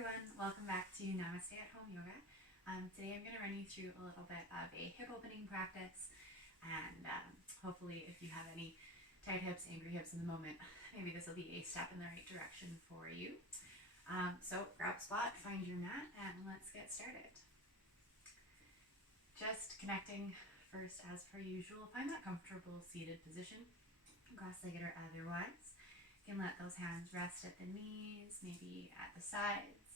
everyone, welcome back to Namaste at Home Yoga. Today I'm going to run you through a little bit of a hip opening practice, and hopefully if you have any tight hips, angry hips in the moment, maybe this will be a step in the right direction for you. So grab a spot, find your mat, and let's get started. Just connecting first as per usual, find that comfortable seated position, cross-legged or otherwise. You can let those hands rest at the knees, maybe at the sides.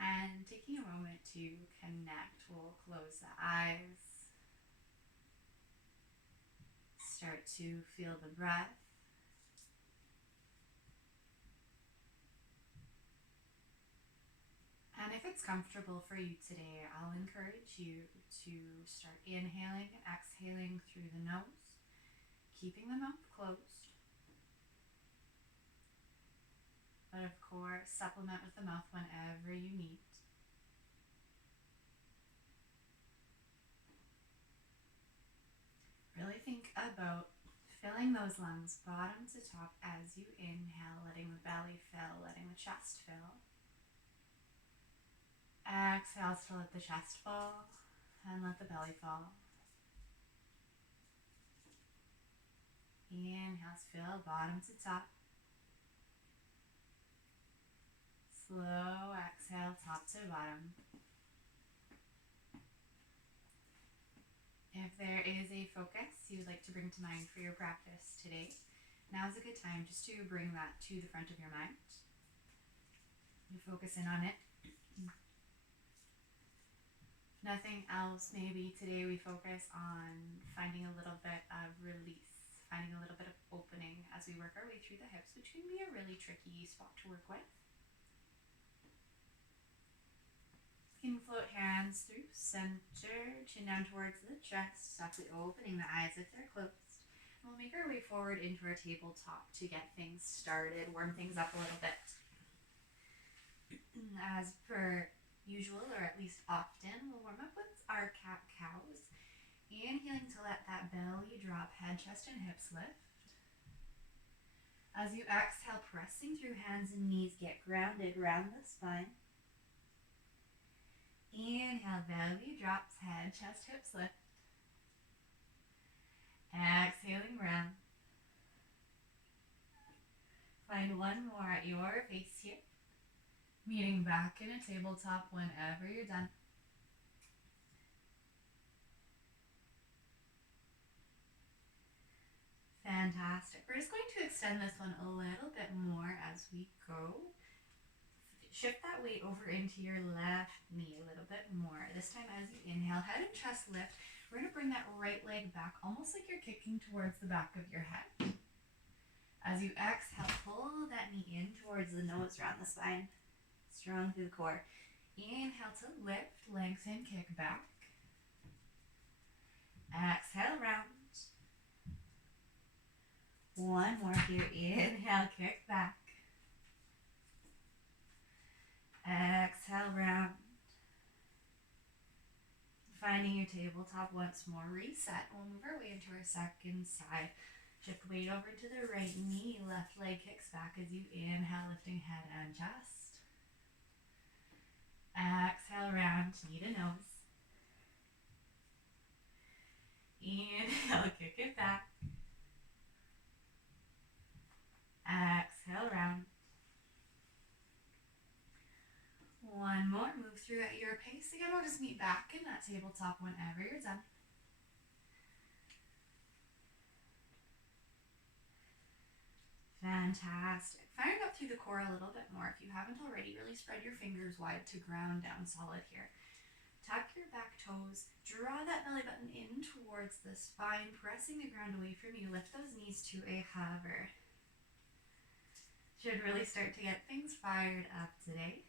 And taking a moment to connect, we'll close the eyes. Start to feel the breath. And if it's comfortable for you today, I'll encourage you to start inhaling and exhaling through the nose, keeping the mouth closed. But of course, supplement with the mouth whenever you need. Really think about filling those lungs bottom to top as you inhale, letting the belly fill, letting the chest fill. Exhale to let the chest fall and let the belly fall. Inhale, fill bottom to top. Slow exhale, top to bottom. If there is a focus you'd like to bring to mind for your practice today, now is a good time just to bring that to the front of your mind. You focus in on it. If nothing else, maybe today we focus on finding a little bit of release, finding a little bit of opening as we work our way through the hips, which can be a really tricky spot to work with. You can float hands through center, chin down towards the chest, softly opening the eyes if they're closed. And we'll make our way forward into our tabletop to get things started, warm things up a little bit. As per usual, or at least often, we'll warm up with our cat-cows. Inhaling to let that belly drop, head, chest, and hips lift. As you exhale, pressing through hands and knees, get grounded, round the spine. Inhale, belly drops, head, chest, hips lift. Exhaling, round. Find one more at your pace here. Meeting back in a tabletop whenever you're done. Fantastic. We're just going to extend this one a little bit more as we go. Shift that weight over into your left knee a little bit more. This time as you inhale, head and chest lift. We're going to bring that right leg back, almost like you're kicking towards the back of your head. As you exhale, pull that knee in towards the nose, round the spine. Strong through the core. Inhale to lift, lengthen, kick back. Exhale, round. One more here. Inhale, kick back. Exhale, round. Finding your tabletop once more. Reset. We'll move our way into our second side. Shift weight over to the right knee. Left leg kicks back as you inhale, lifting head and chest. Exhale, round, knee to nose. Inhale, kick it back. Exhale, round. One more, move through at your pace. Again, we'll just meet back in that tabletop whenever you're done. Fantastic. Firing up through the core a little bit more. If you haven't already, really spread your fingers wide to ground down solid here. Tuck your back toes, draw that belly button in towards the spine, pressing the ground away from you. Lift those knees to a hover. Should really start to get things fired up today.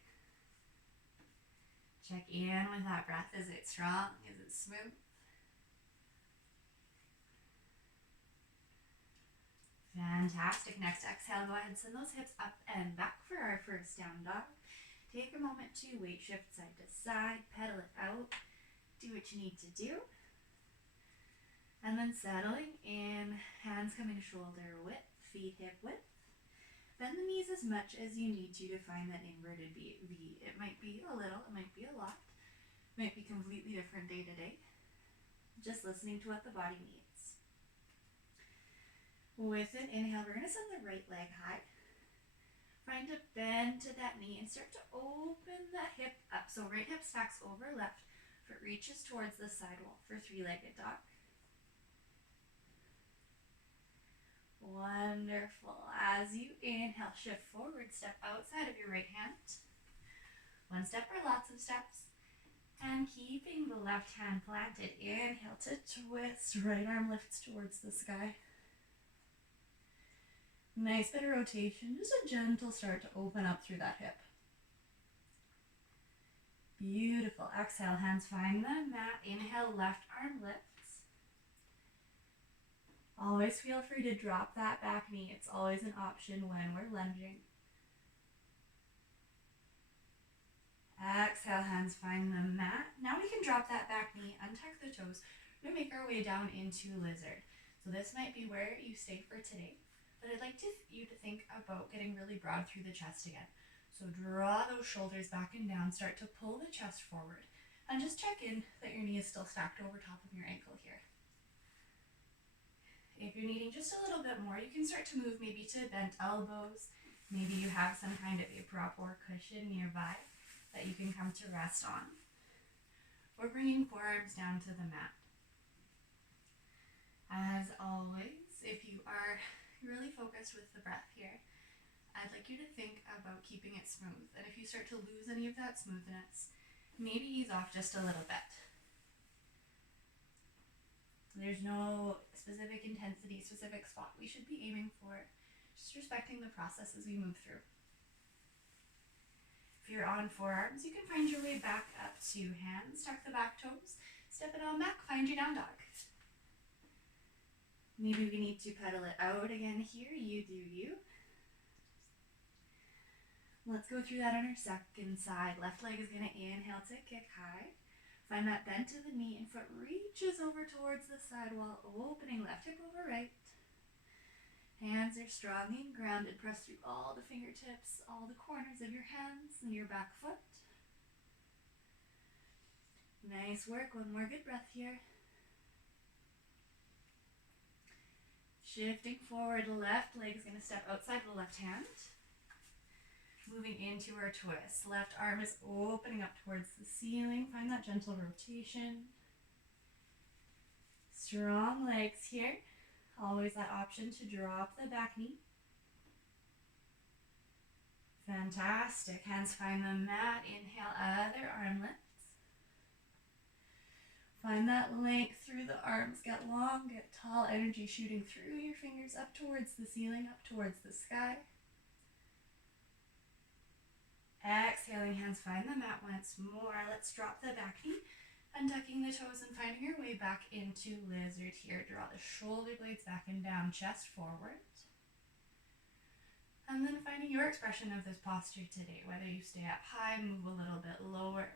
Check in with that breath. Is it strong? Is it smooth? Fantastic. Next exhale, go ahead, send those hips up and back for our first down dog. Take a moment to weight shift side to side, pedal it out, do what you need to do. And then settling in, hands coming to shoulder width, feet hip width. Bend the knees as much as you need to find that inverted V. It might be a little, it might be a lot, it might be completely different day to day. Just listening to what the body needs. With an inhale, we're going to send the right leg high. Find a bend to that knee and start to open the hip up. So right hip stacks over left, foot reaches towards the side wall for three-legged dog. Wonderful. As you inhale, shift forward, step outside of your right hand. One step or lots of steps. And keeping the left hand planted, inhale to twist, right arm lifts towards the sky. Nice bit of rotation, just a gentle start to open up through that hip. Beautiful. Exhale, hands find the mat. Inhale, left arm lifts. Always feel free to drop that back knee. It's always an option when we're lunging. Exhale, hands find the mat. Now we can drop that back knee, untuck the toes. We're going to make our way down into lizard. So this might be where you stay for today. But I'd like you to think about getting really broad through the chest again. So draw those shoulders back and down, start to pull the chest forward, and just check in that your knee is still stacked over top of your ankle here. If you're needing just a little bit more, you can start to move maybe to bent elbows. Maybe you have some kind of a prop or cushion nearby that you can come to rest on. Or bringing forearms down to the mat. As always, if you are really focused with the breath here, I'd like you to think about keeping it smooth. And if you start to lose any of that smoothness, maybe ease off just a little bit. There's no specific intensity, specific spot we should be aiming for, just respecting the process as we move through. If you're on forearms, you can find your way back up to hands, tuck the back toes, step it on back, find your down dog. Maybe we need to pedal it out again here. You do you. Let's go through that on our second side. Left leg is going to inhale to kick high. Find that bend to the knee and foot reaches over towards the side wall, opening left hip over right. Hands are strong and grounded. Press through all the fingertips, all the corners of your hands and your back foot. Nice work. One more good breath here. Shifting forward, left leg is going to step outside the left hand. Moving into our twist. Left arm is opening up towards the ceiling. Find that gentle rotation. Strong legs here. Always that option to drop the back knee. Fantastic. Hands find the mat. Inhale, other arm lifts. Find that length through the arms. Get long, get tall. Energy shooting through your fingers up towards the ceiling, up towards the sky. Exhaling, hands find the mat once more. Let's drop the back knee, untucking the toes and finding your way back into lizard here. Draw the shoulder blades back and down, chest forward. And then finding your expression of this posture today, whether you stay up high, move a little bit lower.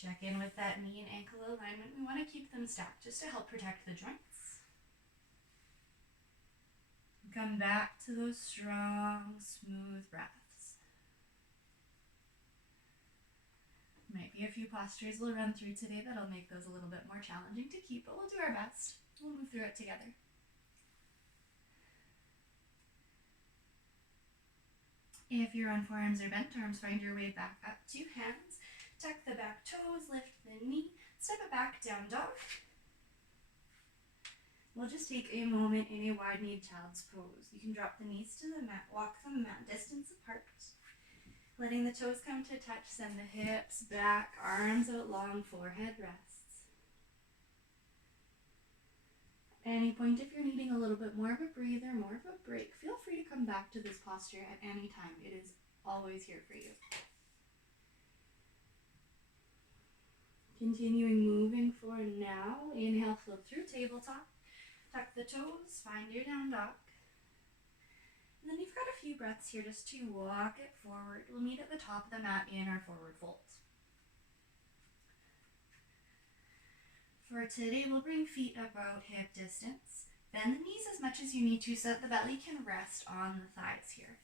Check in with that knee and ankle alignment. We want to keep them stacked just to help protect the joints. Come back to those strong, smooth breaths. Might be a few postures we'll run through today that'll make those a little bit more challenging to keep, but we'll do our best. We'll move through it together. If you're on forearms or bent arms, find your way back up to hands. Tuck the back toes, lift the knee, step it back, down dog. We'll just take a moment in a wide-kneed child's pose. You can drop the knees to the mat, walk them mat distance apart. Letting the toes come to touch, send the hips back, arms out long, forehead rests. At any point, if you're needing a little bit more of a breather, more of a break, feel free to come back to this posture at any time. It is always here for you. Continuing moving forward now. Inhale, flip through tabletop. Tuck the toes, find your down dog. And then you've got a few breaths here just to walk it forward. We'll meet at the top of the mat in our forward folds. For today, we'll bring feet about hip distance. Bend the knees as much as you need to so that the belly can rest on the thighs here.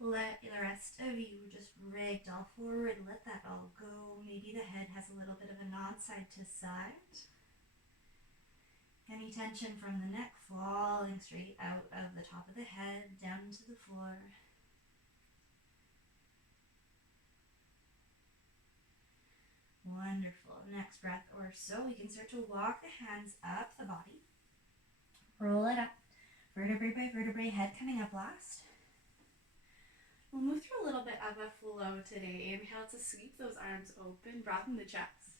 Let the rest of you just ragdoll forward. Let that all go. Maybe the head has a little bit of a nod side to side. Any tension from the neck falling straight out of the top of the head, down to the floor. Wonderful. Next breath or so, we can start to walk the hands up the body. Roll it up. Vertebrae by vertebrae, head coming up last. We'll move through a little bit of a flow today. Inhale to sweep those arms open, broaden the chest.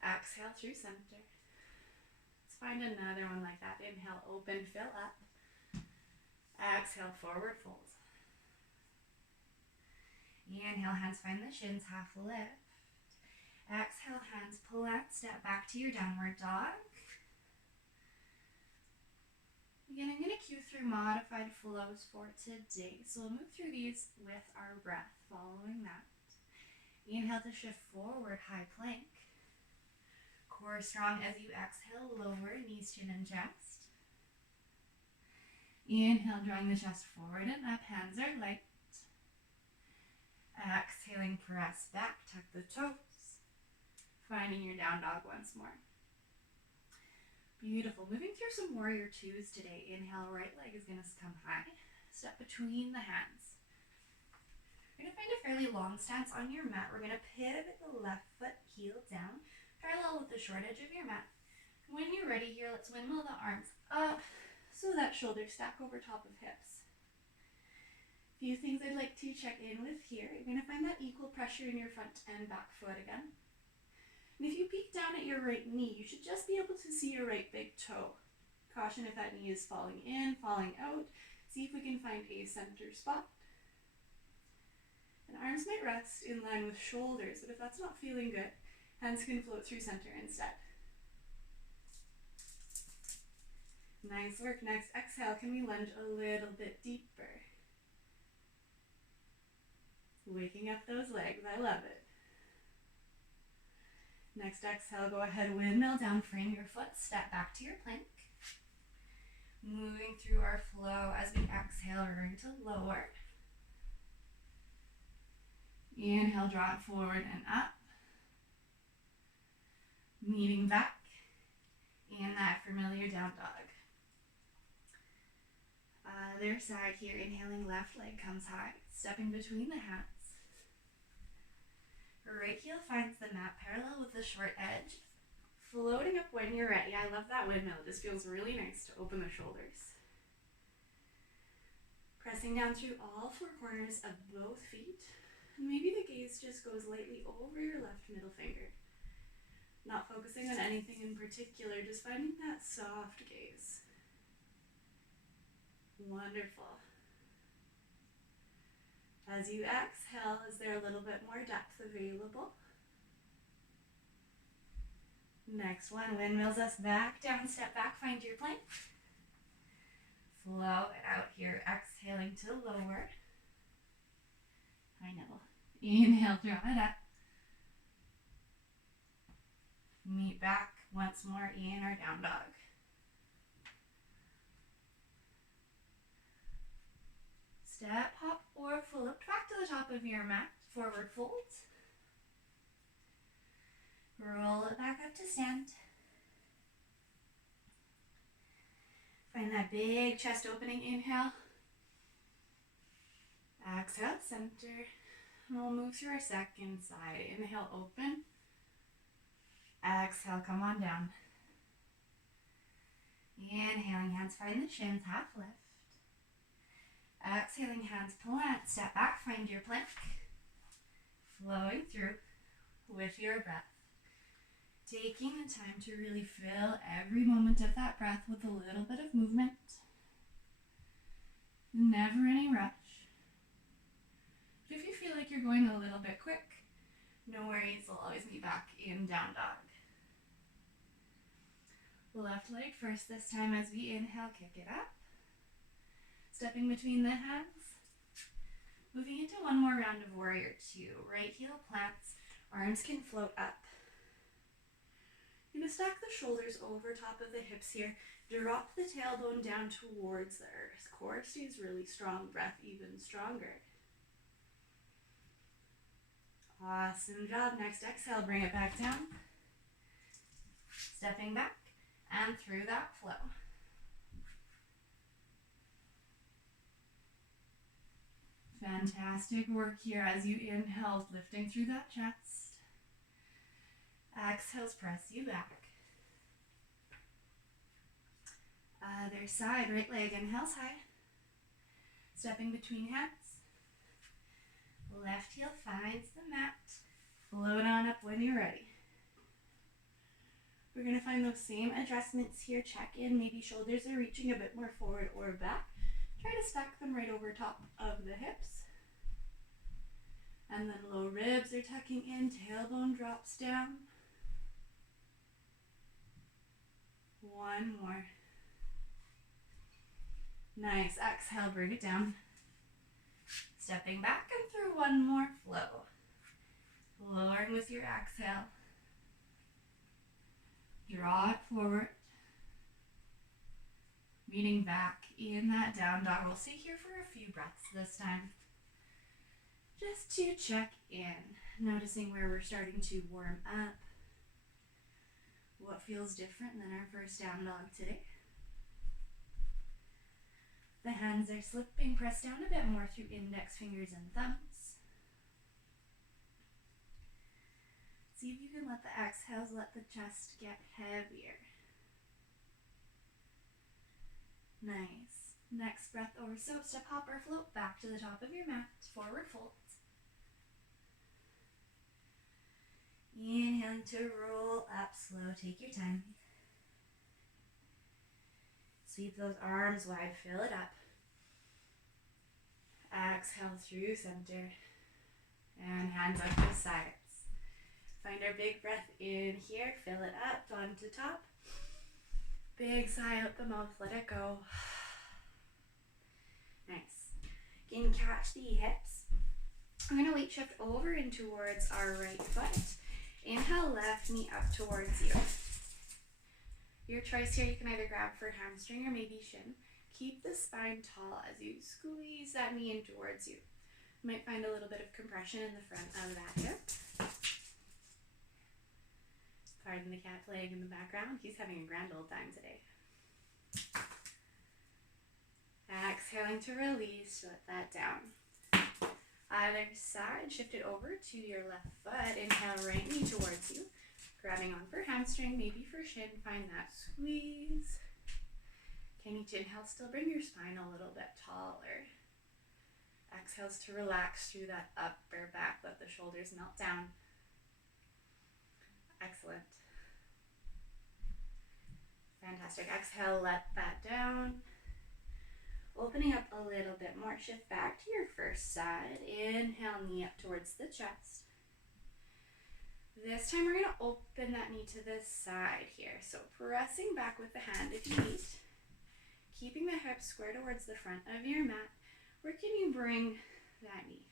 Exhale through center. Let's find another one like that. Inhale, open, fill up. Exhale, forward fold. Inhale, hands find the shins, half lift. Exhale, hands pull out, step back to your downward dog. Again, I'm going to cue through modified flows for today. So we'll move through these with our breath following that. Inhale to shift forward, high plank. Core strong as you exhale, lower knees, chin, and chest. Inhale, drawing the chest forward and up, hands are light. Exhaling, press back, tuck the toes. Finding your down dog once more. Beautiful. Moving through some warrior twos today. Inhale, right leg is going to come high. Step between the hands. You're going to find a fairly long stance on your mat. We're going to pivot the left foot, heel down, parallel with the short edge of your mat. When you're ready here, let's windmill the arms up so that shoulders stack over top of hips. A few things I'd like to check in with here. You're going to find that equal pressure in your front and back foot again. And if you peek down at your right knee, you should just be able to see your right big toe. Caution if that knee is falling in, falling out. See if we can find a center spot. And arms might rest in line with shoulders, but if that's not feeling good, hands can float through center instead. Nice work. Next exhale, can we lunge a little bit deeper? Waking up those legs, I love it. Next exhale, go ahead, windmill down, frame your foot, step back to your plank. Moving through our flow as we exhale, we're going to lower. Inhale, draw it forward and up. Meeting back in that familiar down dog. Other side here, inhaling, left leg comes high, stepping between the hands. Right heel finds the mat parallel with the short edge. Floating up when you're ready. I love that windmill. It just feels really nice to open the shoulders. Pressing down through all four corners of both feet. And maybe the gaze just goes lightly over your left middle finger. Not focusing on anything in particular, just finding that soft gaze. Wonderful. As you exhale, is there a little bit more depth available? Next one, windmills us back, down, step back, find your plank. Flow it out here, exhaling to lower. I know. Inhale, draw it up. Meet back once more in our down dog. Step, hop, or float back to the top of your mat. Forward fold. Roll it back up to stand. Find that big chest opening. Inhale. Exhale, center. And we'll move through our second side. Inhale, open. Exhale, come on down. Inhaling, hands find the shins, half lift. Exhaling, hands plant, step back, find your plank. Flowing through with your breath. Taking the time to really fill every moment of that breath with a little bit of movement. Never any rush. But if you feel like you're going a little bit quick, no worries, we'll always be back in down dog. Left leg first this time as we inhale, kick it up. Stepping between the hands. Moving into one more round of warrior two. Right heel plants, arms can float up. You're going to stack the shoulders over top of the hips here. Drop the tailbone down towards the earth. Core stays really strong, breath even stronger. Awesome job. Next exhale, bring it back down. Stepping back and through that flow. Fantastic work here as you inhale, lifting through that chest. Exhales, press you back. Other side, right leg inhales high. Stepping between hands. Left heel finds the mat. Float on up when you're ready. We're going to find those same adjustments here. Check in. Maybe shoulders are reaching a bit more forward or back. Try to stack them right over top of the hips. And then low ribs are tucking in. Tailbone drops down. One more. Nice. Exhale, bring it down. Stepping back and through one more flow. Lowering with your exhale. Draw it forward. Meeting back in that down dog. We'll stay here for a few breaths this time. Just to check in. Noticing where we're starting to warm up. What feels different than our first down dog today? The hands are slipping. Press down a bit more through index fingers and thumbs. See if you can let the exhales let the chest get heavier. Nice. Next breath over. So step, hop, or float back to the top of your mat. Forward fold. Inhale to roll up slow. Take your time. Sweep those arms wide. Fill it up. Exhale through center. And hands up to sides. Find our big breath in here. Fill it up onto top. Big sigh out the mouth. Let it go. Nice. You can catch the hips. I'm going to weight shift over and towards our right foot. Inhale, left knee up towards you. Your choice here, you can either grab for hamstring or maybe shin. Keep the spine tall as you squeeze that knee in towards you. You might find a little bit of compression in the front of that hip. Pardon the cat playing in the background. He's having a grand old time today. Exhaling to release, let that down. Other side, shift it over to your left foot. Inhale, right knee towards you. Grabbing on for hamstring, maybe for shin. Find that squeeze. Okay, need to inhale, still bring your spine a little bit taller. Exhales to relax through that upper back. Let the shoulders melt down. Excellent. Fantastic. Exhale, let that down. Opening up a little bit more. Shift back to your first side. Inhale, knee up towards the chest. This time we're going to open that knee to the side here. So pressing back with the hand if you need. Keeping the hips square towards the front of your mat. Where can you bring that knee?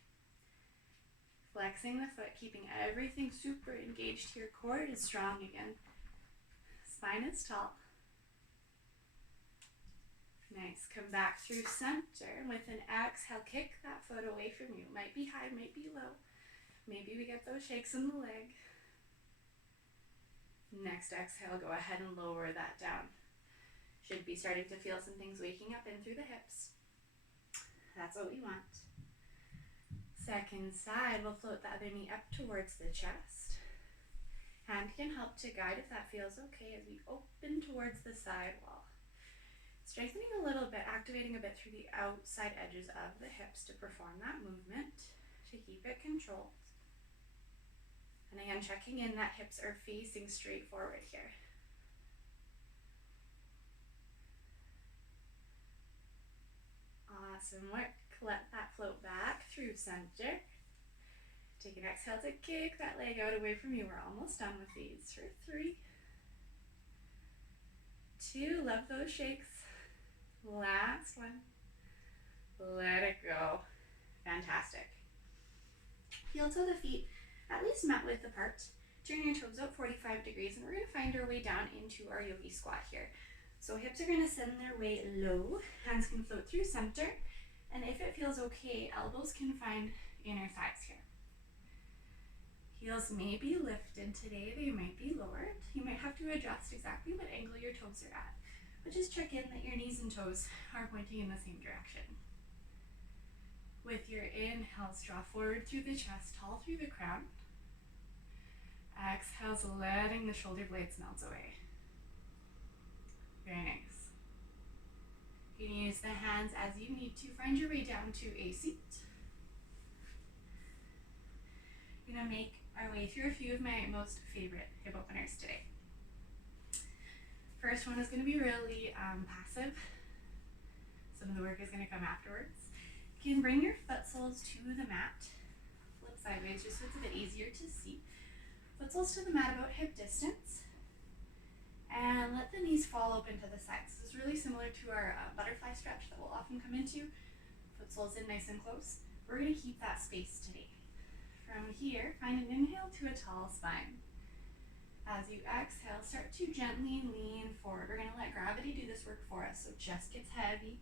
Flexing the foot, keeping everything super engaged here. Core is strong again. Spine is tall. Nice. Come back through center. With an exhale, kick that foot away from you. Might be high, might be low. Maybe we get those shakes in the leg. Next exhale, go ahead and lower that down. Should be starting to feel some things waking up in through the hips. That's what we want. Second side, we'll float the other knee up towards the chest. Hand can help to guide if that feels okay as we open towards the side wall. Strengthening a little bit, activating a bit through the outside edges of the hips to perform that movement, to keep it controlled. And again, checking in that hips are facing straight forward here. Awesome work. Let that float back through center. Take an exhale to kick that leg out away from you. We're almost done with these. For 3, 2, love those shakes. Last one. Let it go. Fantastic. Heel toe the feet at least mat width apart. Turn your toes out 45 degrees and we're going to find our way down into our yogi squat here. So hips are going to send their weight low, hands can float through center, and if it feels okay, elbows can find inner thighs here. Heels may be lifted today, they might be lowered. You might have to adjust exactly what angle your toes are at, but just check in that your knees and toes are pointing in the same direction. With your inhales, draw forward through the chest, tall through the crown. Exhales, letting the shoulder blades melt away. Very nice. You can use the hands as you need to. Find your way down to a seat. I'm going to make our way through a few of my most favorite hip openers today. First one is going to be really passive. Some of the work is going to come afterwards. You can bring your foot soles to the mat. Flip sideways just so it's a bit easier to see. Foot soles to the mat about hip distance. And let the knees fall open to the sides. This is really similar to our butterfly stretch that we'll often come into. Foot soles in nice and close. We're going to keep that space today. From here, find an inhale to a tall spine. As you exhale, start to gently lean forward. We're going to let gravity do this work for us. So chest gets heavy,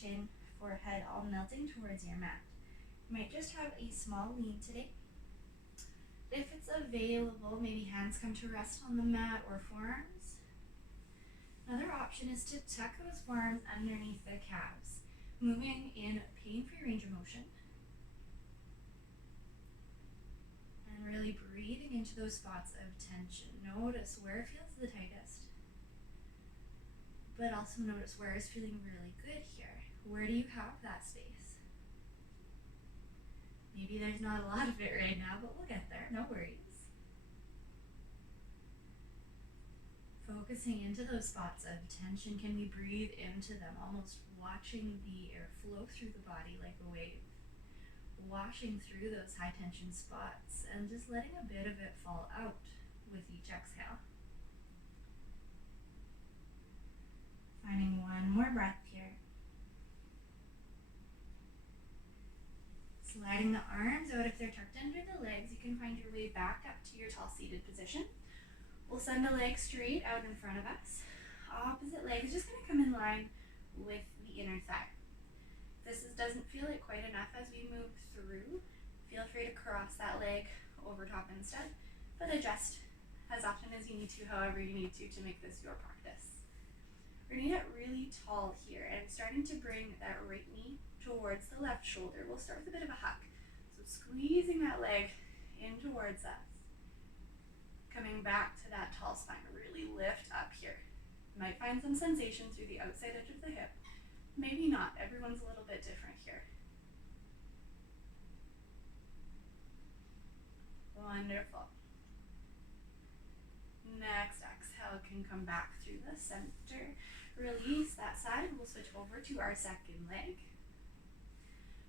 chin, forehead all melting towards your mat. You might just have a small lean today. If it's available, maybe hands come to rest on the mat or forearms. Another option is to tuck those forearms underneath the calves, moving in pain-free range of motion. And really breathing into those spots of tension. Notice where it feels the tightest, but also notice where it's feeling really good here. Where do you have that space? Maybe there's not a lot of it right now, but we'll get there, no worries. Focusing into those spots of tension, can we breathe into them, almost watching the air flow through the body like a wave, washing through those high tension spots and just letting a bit of it fall out with each exhale. Finding one more breath here. Sliding the arms out if they're tucked under the legs, you can find your way back up to your tall seated position. We'll send a leg straight out in front of us. Opposite leg is just going to come in line with the inner thigh. This doesn't feel like quite enough as we move through. Feel free to cross that leg over top instead, but adjust as often as you need to, however you need to make this your practice. We're going to get really tall here and starting to bring that right knee towards the left shoulder. We'll start with a bit of a hug. So squeezing that leg in towards us. Coming back to that tall spine, really lift up here. You might find some sensation through the outside edge of the hip. Maybe not, everyone's a little bit different here. Wonderful. Next exhale can come back through the center. Release that side, we'll switch over to our second leg.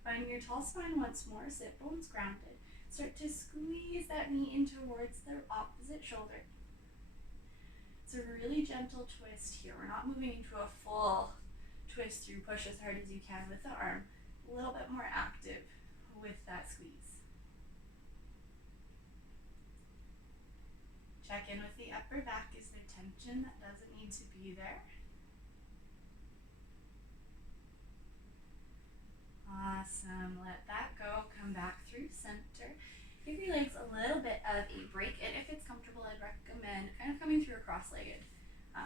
Finding your tall spine once more, sit bones grounded. Start to squeeze that knee in towards the opposite shoulder. It's a really gentle twist here. We're not moving into a full twist through, push as hard as you can with the arm. A little bit more active with that squeeze. Check in with the upper back. Is there tension that doesn't need to be there? Awesome. Let that go. Come back through center. Give your legs a little bit of a break, and if it's comfortable, I'd recommend kind of coming through a cross-legged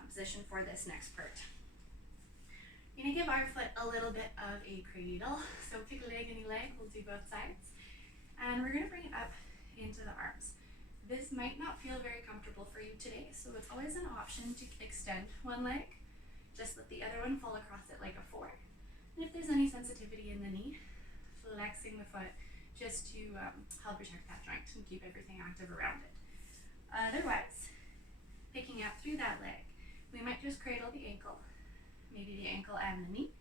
position for this next part. You're going to give our foot a little bit of a cradle. So pick a leg, any leg. We'll do both sides. And we're going to bring it up into the arms. This might not feel very comfortable for you today, so it's always an option to extend one leg. Just let the other one fall across it like a 4. And if there's any sensitivity in the knee, flexing the foot just to help protect that joint and keep everything active around it. Otherwise, picking up through that leg, we might just cradle the ankle, maybe the ankle and the knee.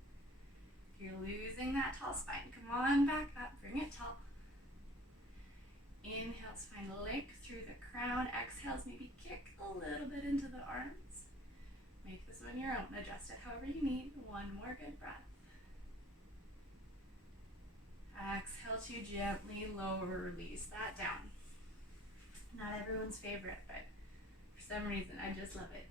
You're losing that tall spine. Come on back up, bring it tall. Inhales, find length through the crown. Exhales, maybe kick a little bit into the arms. Make this one your own. Adjust it however you need. One more good breath. Exhale to gently lower, release that down. Not everyone's favorite, but for some reason I just love it.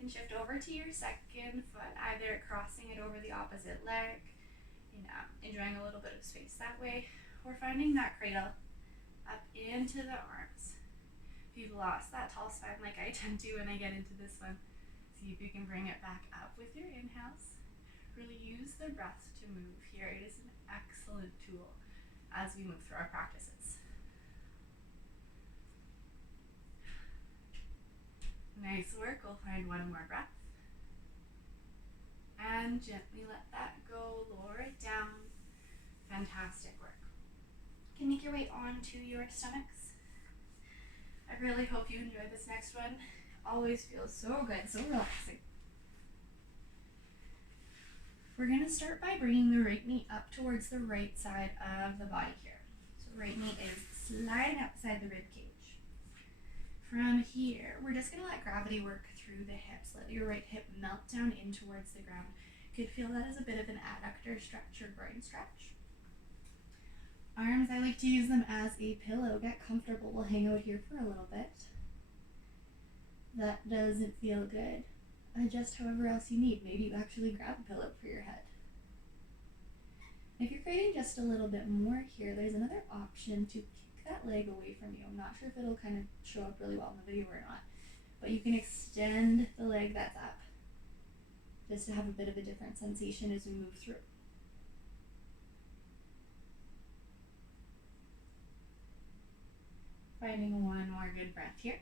And shift over to your second foot, either crossing it over the opposite leg, enjoying a little bit of space that way, or finding that cradle up into the arms. If you've lost that tall spine like I tend to when I get into this one, see if you can bring it back up with your inhales. Really use the breath to move here. It is an excellent tool as we move through our practices. Nice work. We'll find one more breath. And gently let that go. Lower it down. Fantastic work. You can make your way onto your stomachs. I really hope you enjoy this next one. Always feels so good, so relaxing. We're going to start by bringing the right knee up towards the right side of the body here. So right knee is sliding up beside the rib cage. From here, we're just going to let gravity work through the hips. Let your right hip melt down in towards the ground. You could feel that as a bit of an adductor stretch or groin stretch. Arms, I like to use them as a pillow. Get comfortable. We'll hang out here for a little bit. That doesn't feel good. Adjust however else you need. Maybe you actually grab a pillow for your head. If you're craving just a little bit more here, there's another option to kick that leg away from you. I'm not sure if it'll kind of show up really well in the video or not, but you can extend the leg that's up just to have a bit of a different sensation as we move through. Finding one more good breath here.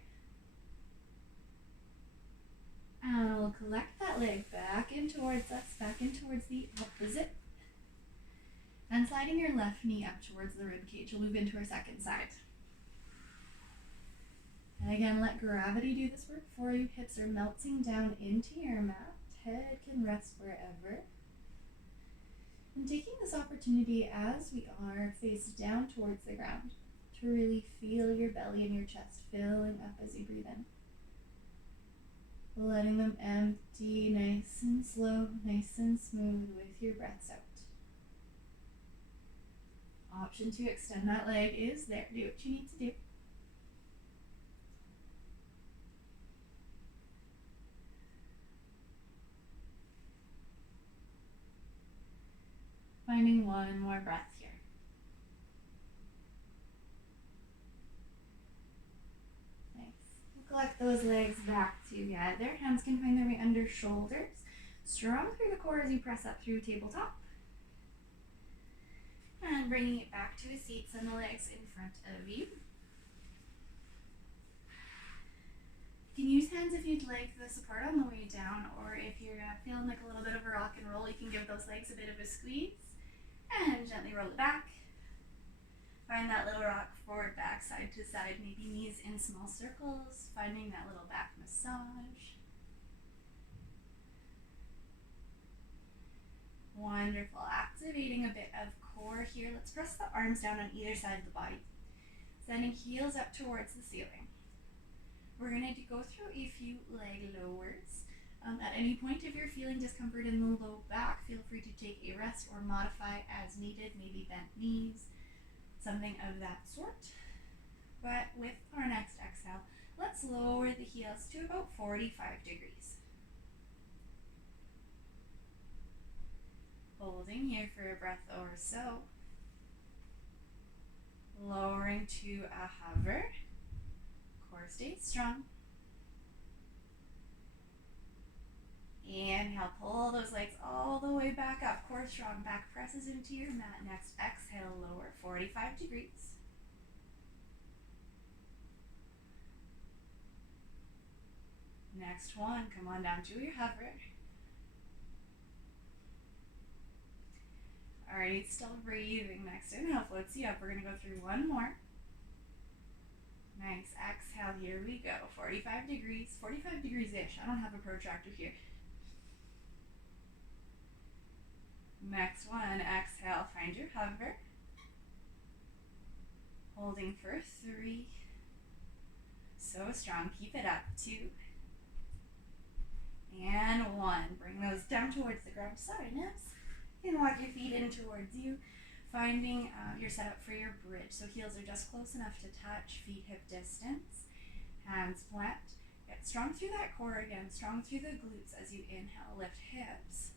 And we'll collect that leg back in towards us, back in towards the opposite. And sliding your left knee up towards the rib cage. We'll move into our second side. And again, let gravity do this work for you. Hips are melting down into your mat. Head can rest wherever. And taking this opportunity as we are face down towards the ground to really feel your belly and your chest filling up as you breathe in. Letting them empty nice and slow, nice and smooth with your breaths out. Option to extend that leg is there. Do what you need to do. Finding one more breath here. Nice. We'll collect those legs back together. Hands can find their way under shoulders. Strong through the core as you press up through tabletop. And bringing it back to a seat, send the legs in front of you. You can use hands if you'd like the support on the way down, or if you're feeling like a little bit of a rock and roll, you can give those legs a bit of a squeeze and gently roll it back. Find that little rock forward, back, side to side, maybe knees in small circles, finding that little back massage. Wonderful. Activating a bit of core here. Let's press the arms down on either side of the body, sending heels up towards the ceiling. We're going to go through a few leg lowers. At any point, if you're feeling discomfort in the low back, feel free to take a rest or modify as needed, maybe bent knees, something of that sort. But with our next exhale, let's lower the heels to about 45 degrees. Holding here for a breath or so. Lowering to a hover. Core stays strong. Inhale, pull those legs all the way back up. Core strong, back presses into your mat. Next, exhale, lower 45 degrees. Next one, come on down to your hover. Alright, still breathing. Next inhale floats you up. We're going to go through one more. Nice. Exhale, here we go. 45 degrees. 45 degrees-ish. I don't have a protractor here. Next one, exhale, find your hover. Holding for 3. So strong. Keep it up. 2. And 1. Bring those down towards the ground. Sorry, Nips. You can walk your feet in towards you, finding your setup for your bridge. So heels are just close enough to touch, feet hip distance, hands flat. Get strong through that core again, strong through the glutes as you inhale, lift hips.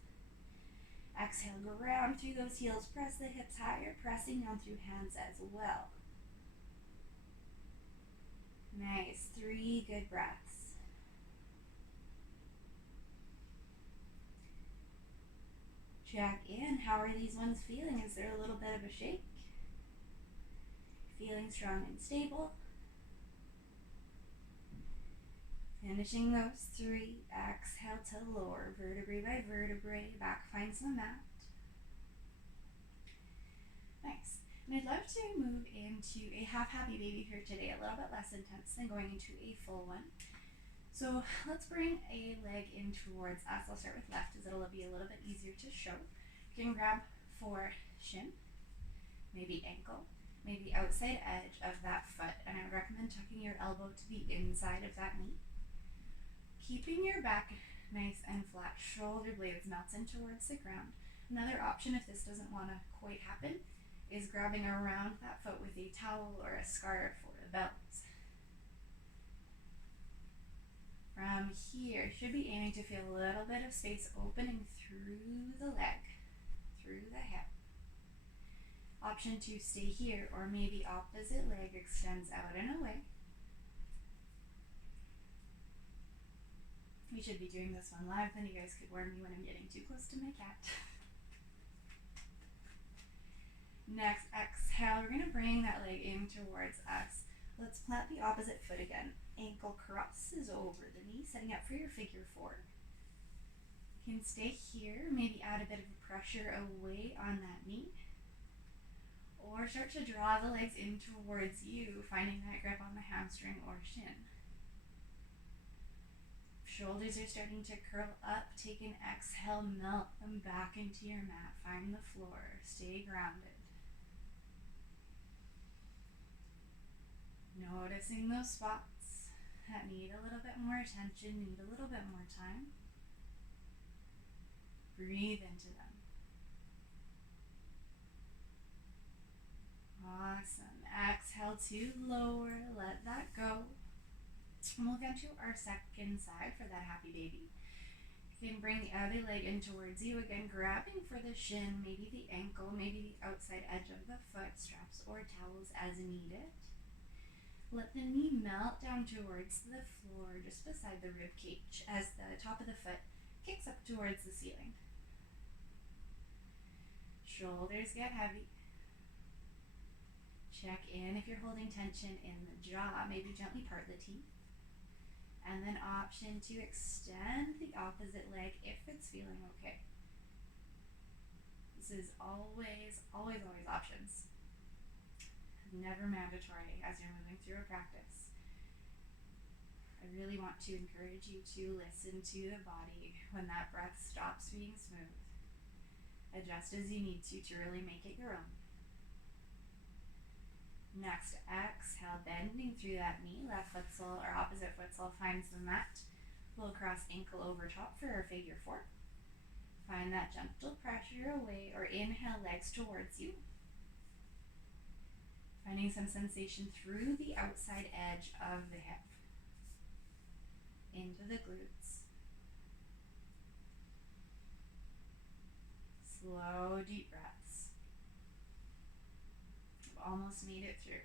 Exhale, ground through those heels, press the hips higher, pressing down through hands as well. Nice, 3 good breaths. Check in, how are these ones feeling? Is there a little bit of a shake? Feeling strong and stable. Finishing those 3, exhale to lower, vertebrae by vertebrae, back finds the mat. Nice. And I'd love to move into a half happy baby here today, a little bit less intense than going into a full one. So let's bring a leg in towards us. I'll start with left as it'll be a little bit easier to show. You can grab for shin, maybe ankle, maybe outside edge of that foot. And I would recommend tucking your elbow to the inside of that knee. Keeping your back nice and flat, shoulder blades melting towards the ground. Another option, if this doesn't want to quite happen, is grabbing around that foot with a towel or a scarf or a belt. From here, you should be aiming to feel a little bit of space opening through the leg, through the hip. Option 2, stay here, or maybe opposite leg extends out and away. We should be doing this one live, then you guys could warn me when I'm getting too close to my cat. Next, exhale, we're going to bring that leg in towards us. Let's plant the opposite foot again. Ankle crosses over the knee, setting up for your figure 4. You can stay here, maybe add a bit of pressure away on that knee. Or start to draw the legs in towards you, finding that grip on the hamstring or shin. Shoulders are starting to curl up. Take an exhale, melt them back into your mat. Find the floor. Stay grounded. Noticing those spots that need a little bit more attention, need a little bit more time. Breathe into them. Awesome. Exhale to lower. Let that go. And we'll get to our second side for that happy baby. You can bring the other leg in towards you again, grabbing for the shin, maybe the ankle, maybe the outside edge of the foot, straps or towels as needed. Let the knee melt down towards the floor just beside the rib cage as the top of the foot kicks up towards the ceiling. Shoulders get heavy. Check in if you're holding tension in the jaw, maybe gently part the teeth. And then option 2, extend the opposite leg if it's feeling okay. This is always options. Never mandatory as you're moving through a practice. I really want to encourage you to listen to the body when that breath stops being smooth. Adjust as you need to really make it your own. Next, exhale, bending through that knee, left foot sole or opposite foot sole finds the mat. We'll cross ankle over top for our figure 4. Find that gentle pressure away or inhale legs towards you. Finding some sensation through the outside edge of the hip. Into the glutes. Slow, deep breaths. We've almost made it through.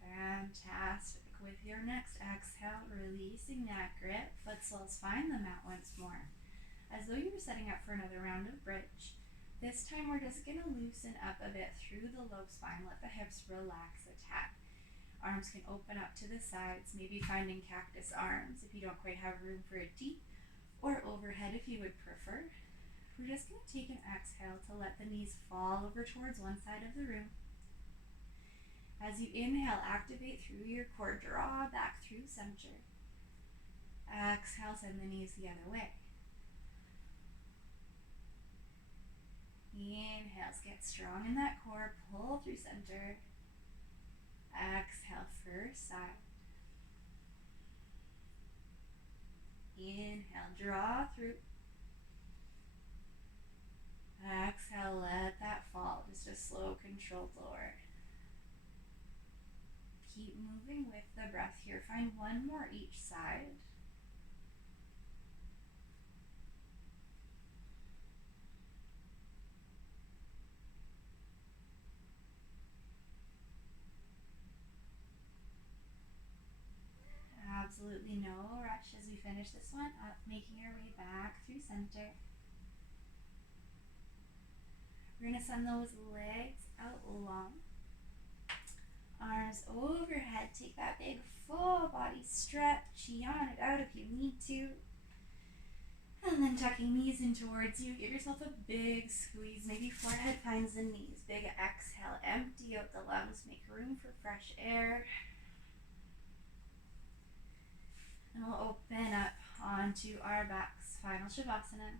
Fantastic. With your next exhale, releasing that grip, foot soles find the mat once more. As though you were setting up for another round of bridge. This time we're just going to loosen up a bit through the low spine. Let the hips relax a tad. Arms can open up to the sides, maybe finding cactus arms if you don't quite have room for a T, or overhead if you would prefer. We're just going to take an exhale to let the knees fall over towards one side of the room. As you inhale, activate through your core, draw back through center. Exhale, send the knees the other way. Inhales, get strong in that core, pull through center. Exhale, first side. Inhale, draw through. Exhale, let that fall. controlled lower. Keep moving with the breath here. Find one more each side. Absolutely no rush as we finish this one up, making our way back through center. We're going to send those legs out long. Arms overhead. Take that big full body stretch. Yawn it out if you need to. And then tucking knees in towards you. Give yourself a big squeeze. Maybe forehead finds the knees. Big exhale. Empty out the lungs. Make room for fresh air. And we'll open up onto our backs. Final Shavasana.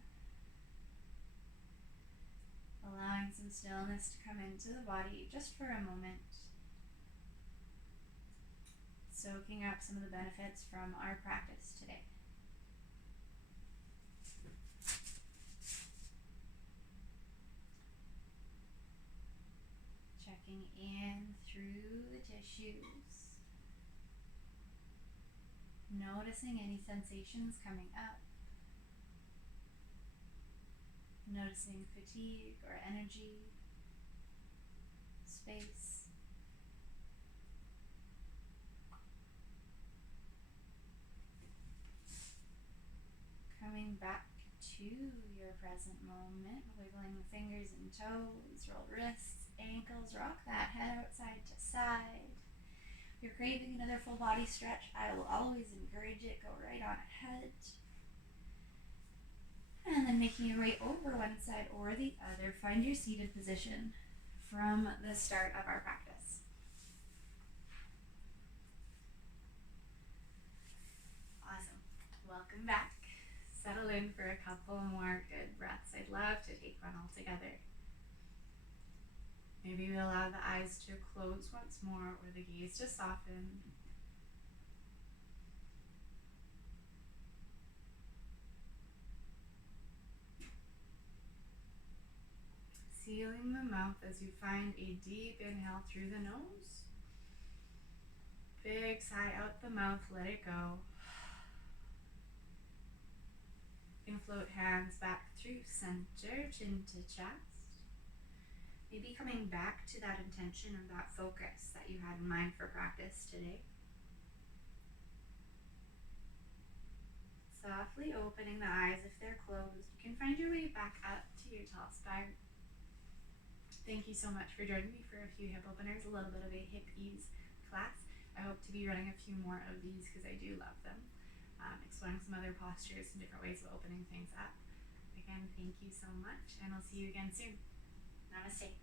Allowing some stillness to come into the body just for a moment. Soaking up some of the benefits from our practice today. Checking in through the tissues. Noticing any sensations coming up. Noticing fatigue or energy, space. Coming back to your present moment, wiggling the fingers and toes, roll wrists, ankles, rock that head out side to side. If you're craving another full body stretch, I will always encourage it. Go right on ahead. And then making your way over one side or the other, find your seated position from the start of our practice. Awesome. Welcome back. Settle in for a couple more good breaths. I'd love to take one all together. Maybe we allow the eyes to close once more or the gaze to soften. Sealing the mouth as you find a deep inhale through the nose. Big sigh out the mouth, let it go. You can float hands back through center, chin to chest. Maybe coming back to that intention or that focus that you had in mind for practice today. Softly opening the eyes if they're closed. You can find your way back up to your tall spine. Thank you so much for joining me for a few hip openers, a little bit of a hip ease class. I hope to be running a few more of these because I do love them. Exploring some other postures and different ways of opening things up. Again, thank you so much, and I'll see you again soon. Namaste.